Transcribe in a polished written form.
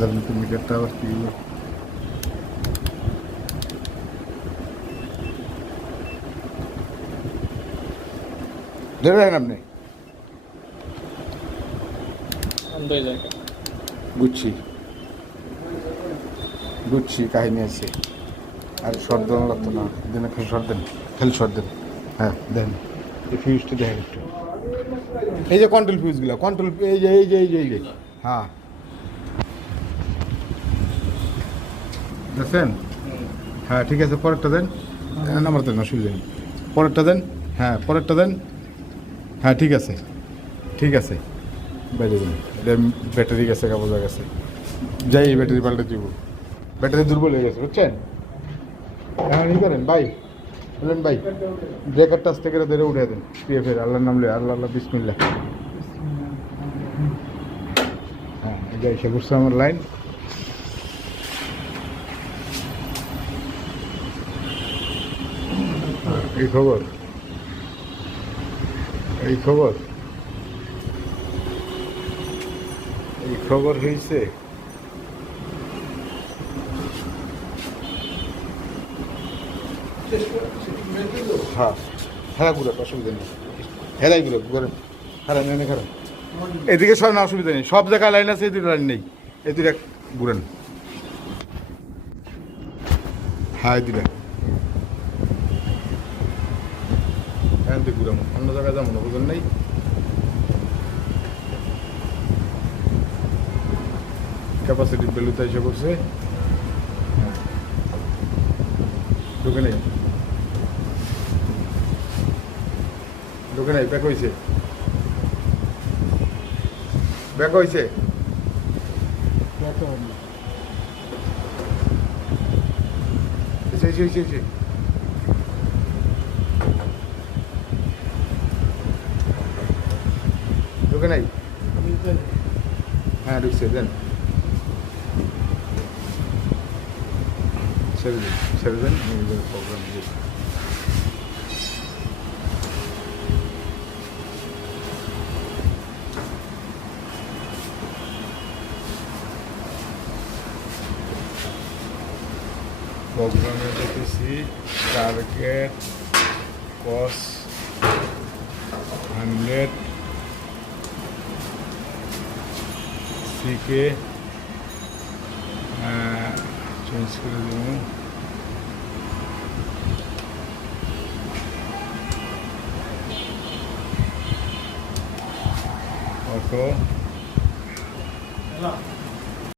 ধরেন তুমি মিটারটা আবার কি ধরে রাখেন আপনি বুঝছি বুঝছি কাহিনী আছে আর শর্ট দেওয়া লাগতো না দেন খালি শর্ট দেন খালি শর্ট দেন হ্যাঁ দেন এই ফিউজটা দেখেন একটু এই যে কন্ট্রোল ফিউজগুলো কন্ট্রোল এই যে হ্যাঁ দেখছেন হ্যাঁ ঠিক আছে পরেরটা দেন নাম্বার দেন অসুবিধা নেই পরেরটা দেন হ্যাঁ পরেরটা দেন হ্যাঁ ঠিক আছে ঠিক আছে বাইরে দেন ব্যাটারি গেছে বোঝা গেছে যাই ব্যাটারি পাল্টে দিব ব্যাটারি দুর্বল হয়ে গেছে বুঝছেন এখন ই করেন ভাই বললেন ভাই ব্রেকার টাচ থেকে ধরে উঠে দেন পিএফের আল্লাহর নাম লে আল্লাহ আল্লাহ বিসমিল্লাহ হ্যাঁ এই এসে বুঝছে আমার লাইন এই খবর এই খবর এই খবর হয়েছে হ্যাঁ হ্যাঁ ঘুরে অসুবিধা নেই হেরাই ঘুরে ঘুরেন খারাপ নেই খারাপ এদিকে সব না অসুবিধা নেই সব জায়গায় লাইন আছে এই দুটো লাইন নেই এই দুটা ঘুরেন হ্যাঁ এই দুটা হ্যাঁ তুই ঘুরাম অন্য জায়গায় যাবো না বুঝলেন নেই ক্যাপাসিটি ভ্যালুতে এসে করছে হ্যাঁ ঢুকে নেই ঢুকে নেই ব্যাক হয়েছে ব্যাক হয়েছে ঢুকে নাই হ্যাঁ ঢুকছে দেন ছেড়ে দেন প্রোগ্রাম প্রোগ্রামে দেখেছি টার্গেট কস 100 সিকে চেঞ্জ করে দেব অটো